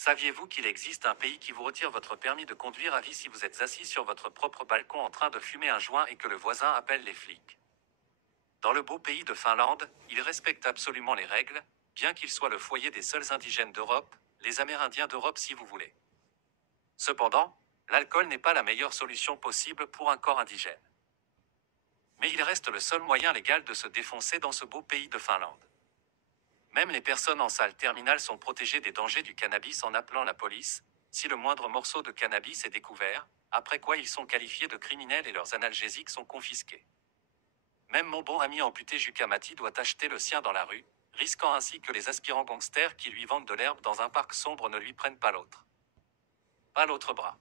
Saviez-vous qu'il existe un pays qui vous retire votre permis de conduire à vie si vous êtes assis sur votre propre balcon en train de fumer un joint et que le voisin appelle les flics? Dans le beau pays de Finlande, ils respectent absolument les règles, bien qu'ils soient le foyer des seuls indigènes d'Europe, les Amérindiens d'Europe si vous voulez. Cependant, l'alcool n'est pas la meilleure solution possible pour un corps indigène. Mais il reste le seul moyen légal de se défoncer dans ce beau pays de Finlande. Même les personnes en salle terminale sont protégées des dangers du cannabis en appelant la police, si le moindre morceau de cannabis est découvert, après quoi ils sont qualifiés de criminels et leurs analgésiques sont confisqués. Même mon bon ami amputé Jukamati doit acheter le sien dans la rue, risquant ainsi que les aspirants gangsters qui lui vendent de l'herbe dans un parc sombre ne lui prennent pas l'autre. Pas l'autre bras.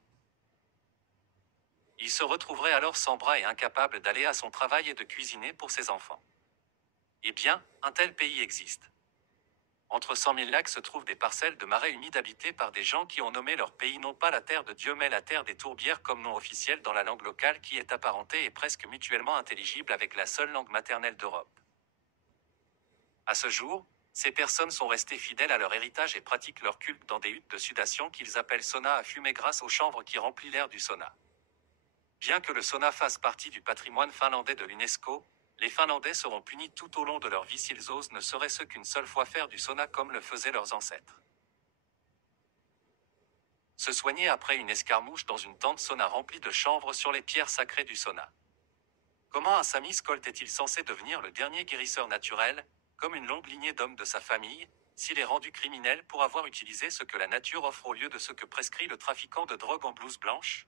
Il se retrouverait alors sans bras et incapable d'aller à son travail et de cuisiner pour ses enfants. Eh bien, un tel pays existe. Entre 100 000 lacs se trouvent des parcelles de marais humides habitées par des gens qui ont nommé leur pays non pas la terre de Dieu mais la terre des tourbières comme nom officiel dans la langue locale qui est apparentée et presque mutuellement intelligible avec la seule langue maternelle d'Europe. À ce jour, ces personnes sont restées fidèles à leur héritage et pratiquent leur culte dans des huttes de sudation qu'ils appellent sauna à fumer grâce aux chanvre qui remplit l'air du sauna. Bien que le sauna fasse partie du patrimoine finlandais de l'UNESCO, les Finlandais seront punis tout au long de leur vie s'ils osent ne serait-ce qu'une seule fois faire du sauna comme le faisaient leurs ancêtres. Se soigner après une escarmouche dans une tente sauna remplie de chanvre sur les pierres sacrées du sauna. Comment un Sami Skolt est-il censé devenir le dernier guérisseur naturel, comme une longue lignée d'hommes de sa famille, s'il est rendu criminel pour avoir utilisé ce que la nature offre au lieu de ce que prescrit le trafiquant de drogue en blouse blanche?